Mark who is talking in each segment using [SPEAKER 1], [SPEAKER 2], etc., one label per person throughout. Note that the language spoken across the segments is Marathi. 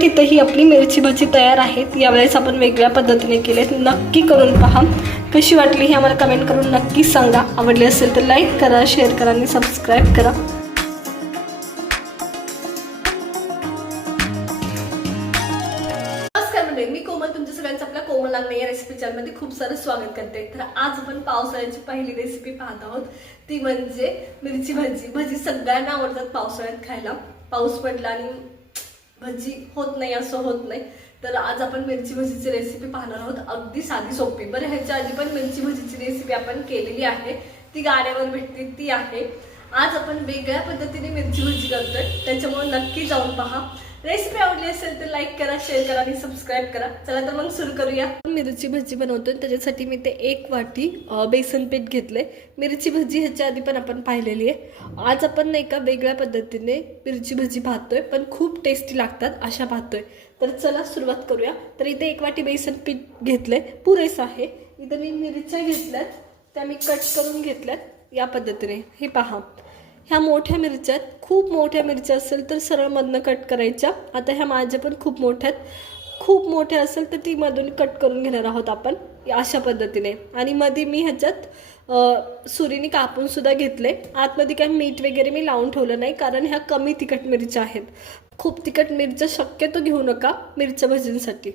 [SPEAKER 1] तिथंही आपली मिरची भजी तयार आहेत. यावेळेस आपण वेगळ्या पद्धतीने केलेत नक्की करून पहा. कशी वाटली हे आम्हाला कमेंट करून नक्की सांगा. आवडली असेल तर लाईक करा शेअर करा आणि सबस्क्राईब करा. मी कोमल. तुमच्या सगळ्यांचं आपल्या कोमल लागणे या रेसिपी चॅनलमध्ये खूप सारं स्वागत करते. तर आज आपण पावसाळ्याची पहिली रेसिपी पाहत आहोत. ती म्हणजे मिरची भजी. भजी सगळ्यांना आवडतात पावसाळ्यात खायला. पाऊस पडला आणि भजी होत नाही असं होत नाही. तर आज आपण मिरची भजीची रेसिपी पाहणार आहोत. अगदी साधी सोपी. बरं ह्याच्या आधी पण मिरची भजीची रेसिपी आपण केलेली आहे. ती गाड्यावर भेटते ती आहे. आज आपण वेगळ्या पद्धतीने मिरची भजी करतोय. त्याच्यामुळे नक्की जाऊन पहा. रेसिपी आवडली असेल तर लाईक करा शेअर करा आणि सबस्क्राईब करा. चला तर मग सुरू करूया. मिरची भजी बनवतो त्याच्यासाठी मी ते एक वाटी बेसन पीठ घेतले मिरची भजी ह्याच्या आधी पण आपण पाहिलेली आहे. आज आपण नाही का वेगळ्या पद्धतीने मिरची भजी पाहतोय पण खूप टेस्टी लागतात अशा पाहतोय तर चला सुरुवात करूया. तर इथे एक वाटी बेसन पीठ घेतलंय. पुरेसं आहे. इथं मी मिरच्या घेतल्यात. त्या मी कट करून घेतल्यात या पद्धतीने. हे पहा. ह्या मोठ्या मिरच्या आहेत. खूप मोठ्या मिरच्या असेल तर सरळ मधनं कट करायच्या. आता ह्या माझ्या पण खूप मोठ्या आहेत. खूप मोठ्या असेल तर ती मधून कट करून घेणार आहोत आपण अशा पद्धतीने. आणि मध्ये मी ह्याच्यात सुरीने कापूनसुद्धा घेतले. आतमध्ये काही मीठ वगैरे मी लावून ठेवलं नाही कारण ह्या कमी तिखट मिरच्या आहेत. खूप तिखट मिरच्या शक्यतो घेऊ नका मिरच्या भजींसाठी.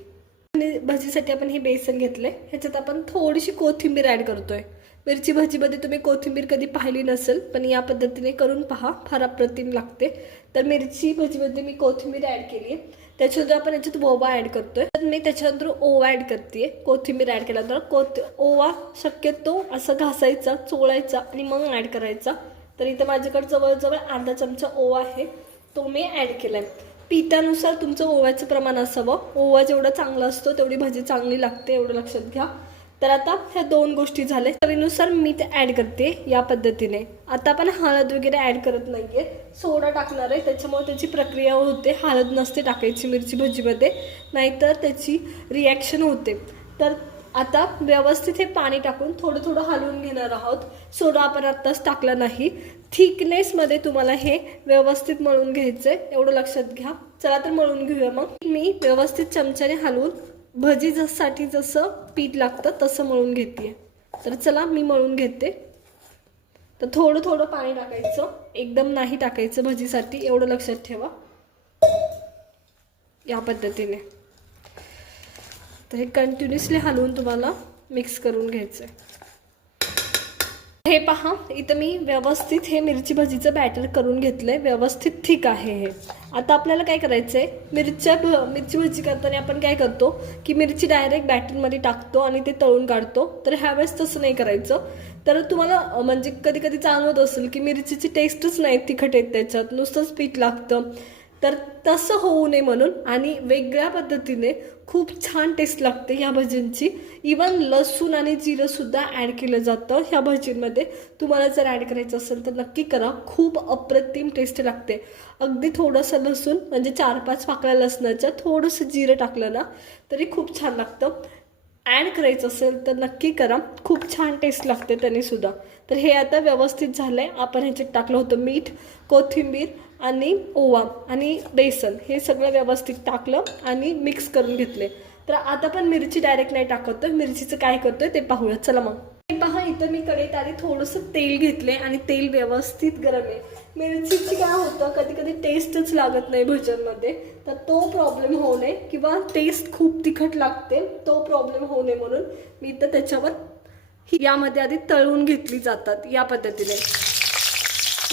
[SPEAKER 1] आणि भजीसाठी आपण हे बेसन घेतलं आहे ह्याच्यात आपण थोडीशी कोथिंबीर ॲड करतोय. मिरची भजीमध्ये तुम्ही कोथिंबीर कधी पाहिली नसेल पण या पद्धतीने करून पहा फार अप्रतिम लागते. तर मिरची भजीमध्ये मी कोथिंबीर ॲड केली आहे. त्याच्यानंतर आपण याच्यात ओवा ॲड करतोय. तर मी त्याच्यानंतर ओवा ॲड करते कोथिंबीर ॲड केल्यानंतर कोथ ओवा शक्यतो असं घासायचा चोळायचा आणि मग ॲड करायचा. तर इथं माझ्याकडे जवळजवळ अर्धा चमचा ओवा आहे. तो मी ॲड केला आहे पिठानुसार तुमचं ओव्याचं प्रमाण असावं. ओवा जेवढा चांगला असतो तेवढी भाजी चांगली लागते एवढं लक्षात घ्या. तर आता ह्या दोन गोष्टी झाल्या. चवीनुसार मीठ ॲड करते या पद्धतीने. आता आपण हळद वगैरे ॲड करत नाहीये. सोडा टाकणार आहे. त्याच्यामुळे त्याची प्रक्रिया होते. हळद नसते टाकायची मिरची भजीमध्ये. नाहीतर त्याची रिॲक्शन होते. तर आता व्यवस्थित हे पाणी टाकून थोडं थोडं हलवून घेणार आहोत. सोडा आपण आत्ताच टाकला नाही. थिकनेसमध्ये तुम्हाला हे व्यवस्थित मळून घ्यायचं आहे एवढं लक्षात घ्या. चला तर मळून घेऊया मग. मी व्यवस्थित चमच्याने हलवून भजी जसाठी जसं पीठ लागतं तसं मळून घेते तर चला मी मळून घेते. तर थोडं थोडं पाणी टाकायचं. एकदम नाही टाकायचं भजीसाठी एवढं लक्षात ठेवा. या पद्धतीने. तर हे कंटिन्युअसली हलवून तुम्हाला मिक्स करून घ्यायचं आहे हे पहा इथं मी व्यवस्थित हे मिरची भजीचं बॅटर करून घेतलं आहे व्यवस्थित ठीक आहे हे. आता आपल्याला काय करायचं आहे मिरच्या भ मिरची भजी करताना आपण काय करतो? की मिरची डायरेक्ट बॅटरमध्ये टाकतो आणि ते तळून काढतो. तर ह्यावेळेस तसं नाही करायचं. तर तुम्हाला म्हणजे कधी कधी जाणवत असेल की मिरचीची टेस्टच नाही तिखट येत त्याच्यात. नुसतंच पीठ लागतं. तर तसं होऊ नये म्हणून आणि वेगळ्या पद्धतीने खूप छान टेस्ट लागते ह्या भजींची. इवन लसूण आणि जिरंसुद्धा ॲड केलं जातं ह्या भजींमध्ये. तुम्हाला जर ॲड करायचं असेल तर नक्की करा. खूप अप्रतिम टेस्ट लागते. अगदी थोडंसं लसूण म्हणजे चार पाच पाकळ्या लसणाच्या थोडंसं जिरं टाकलं ना तरी खूप छान लागतं. ॲड करायचं असेल तर नक्की करा. खूप छान टेस्ट लागते त्यांनीसुद्धा तर हे आता व्यवस्थित झालं आहे आपण ह्याच्यात टाकलं होतं मीठ कोथिंबीर आणि ओवा आणि बेसन. हे सगळं व्यवस्थित टाकलं आणि मिक्स करून घेतले तर आता पण मिरची डायरेक्ट नाही टाकत. मिरचीचं काय करतोय ते पाहूया. चला मग. हे मी कढईत आधी थोडंसं तेल घेतले आणि तेल व्यवस्थित गरम आहे. मिरचीची काय होतं कधी कधी टेस्टच लागत नाही भजनमध्ये. तर तो प्रॉब्लेम होऊ नये किंवा टेस्ट खूप तिखट लागते तो प्रॉब्लेम होऊ नये म्हणून मी तर त्याच्यावर यामध्ये आधी तळून घेतली जातात या पद्धतीने.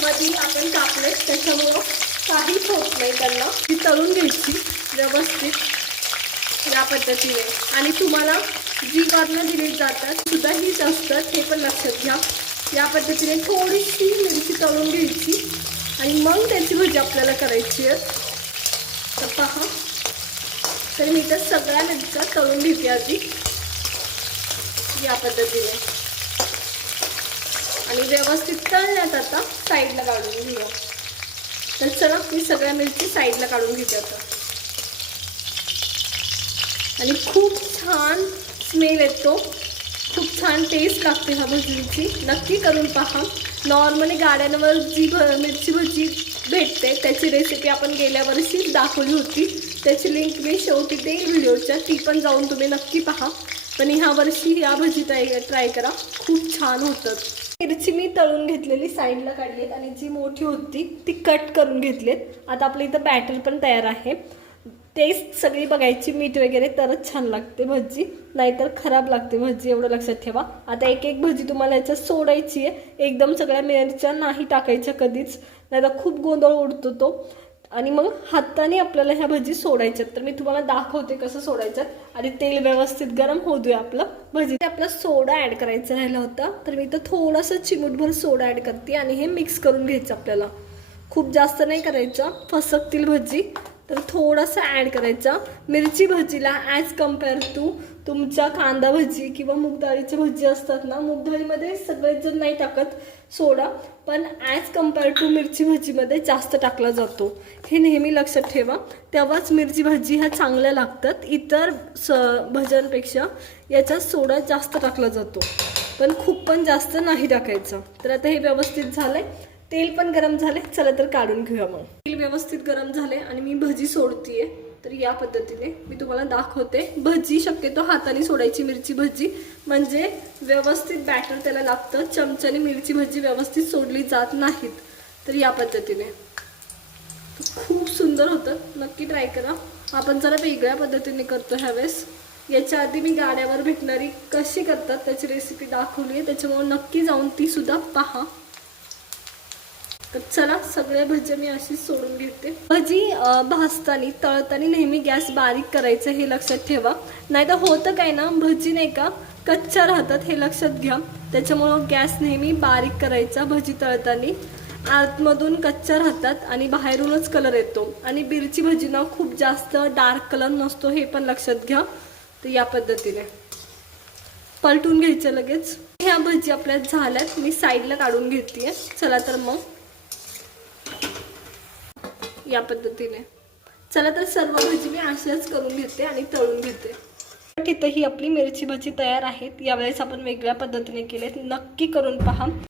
[SPEAKER 1] मधी आपण कापले त्याच्यामुळं काहीच होत नाही त्यांना. ती तळून घ्यायची व्यवस्थित या पद्धतीने. आणि तुम्हाला जी वर्ण दिली जातात सुद्धा हीच असतात हे पण लक्षात घ्या. या पद्धतीने थोडीशी मिरची तळून घ्यायची आणि मग त्याची भजी आपल्याला करायची आहे. तर पहा. तर मी तर सगळ्या मिरच्या तळून घेते आधी. या पद्धतीने. आणि व्यवस्थित तळण्यात आता साईडला काढून घेऊया. तर चला मी सगळ्या मिरची साईडला काढून घेते आता. आणि खूप छान स्मेल येतो खूप छान टेस्ट लागते ह्या भजीची नक्की करून पहा। नॉर्मली गाड्यांवर जी भ मिरची भजी भेटते त्याची रेसिपी आपण गेल्या वर्षीच दाखवली होती। त्याची लिंक मी शेवटी देईल व्हिडिओच्या ती पण जाऊन तुम्ही नक्की पहा। पण ह्या वर्षी या भजी ट्राय ट्राय करा। खूप छान होतं। मिरची मी तळून घेतलेली साईडला काढलीत आणि जी मोठी होती ती कट करून घेतलीत। आता आपलं इथं बॅटर पण तयार आहे। टेस्ट सगळी बघायची मीठ वगैरे तरच छान लागते भजी. नाहीतर खराब लागते भजी एवढं लक्षात ठेवा. आता एक एक भजी तुम्हाला याच्यात सोडायची आहे. एकदम सगळ्या मिरच्या नाही टाकायच्या कधीच. नाहीतर खूप गोंधळ उडतो तो. आणि मग हाताने आपल्याला ह्या भजी सोडायच्यात तर मी तुम्हाला दाखवते कसं सोडायच्यात आणि तेल व्यवस्थित गरम होऊ दे आपलं भजी. आपला सोडा ऍड करायचा राहिला होता. तर मी इथं थोडंसं चिमूटभर सोडा ऍड करते आणि हे मिक्स करून घ्यायचं आपल्याला. खूप जास्त नाही करायचं. फसकतील भजी. तर थोडासा ॲड करायचा. मिरची भजीला ॲज कंपेअर टू तुमच्या कांदा भजी किंवा मुगडाळीची भजी असतात ना मुगडाळीमध्ये सगळेजण सगळेच जण नाही टाकत सोडा. पण ॲज कंपेअर टू मिरची भजीमध्ये जास्त टाकला जातो. हे नेहमी लक्षात ठेवा. तेव्हाच मिरची भजी ह्या चांगल्या लागतात. इतर स भज्यांपेक्षा याच्यात सोडा जास्त टाकला जातो. पण खूप पण जास्त नाही टाकायचं. तर आता हे व्यवस्थित झालं आहे तेल पण गरम झाले चला तर काढून घेऊया मग. तेल व्यवस्थित गरम झाले आणि मी भजी सोडतीये. तर या पद्धतीने मी तुम्हाला दाखवते. भजी शक्यतो हाताने सोडायची मिरची भजी. म्हणजे व्यवस्थित बॅटर त्याला लागतं. चमच्याने मिरची भजी व्यवस्थित सोडली जात नाहीत. तर या पद्धतीने. खूप सुंदर होतं. नक्की ट्राय करा. आपण जरा वेगळ्या पद्धतीने करतो ह्यावेळेस याच्या आधी मी गाड्यावर भेटणारी कशी करतात त्याची रेसिपी दाखवली आहे त्याच्यामुळे नक्की जाऊन ती सुद्धा पहा. तर चला सगळे भजी मी अशीच सोडून घेते. भजी भाजताना तळताना नेहमी गॅस बारीक करायचं हे लक्षात ठेवा. नाही तर होतं काय ना भजी नाही का कच्च्या राहतात हे लक्षात घ्या. त्याच्यामुळं गॅस नेहमी बारीक करायचा भजी तळताना. आतमधून कच्च्या राहतात आणि बाहेरूनच कलर येतो. आणि मिरची भजी ना खूप जास्त डार्क कलर नसतो हे पण लक्षात घ्या. तर या पद्धतीने. पलटून घ्यायचं लगेच. ह्या भजी आपल्या झाल्यात मी साईडला काढून घेते चला तर मग. या पद्धतीने. चला तर सर्व भाजी मी अशाच करून घेते आणि तळून घेते. तिथं ही आपली मिरची भाजी तयार आहेत. यावेळेस आपण वेगळ्या पद्धतीने केलेत. नक्की करून पहा.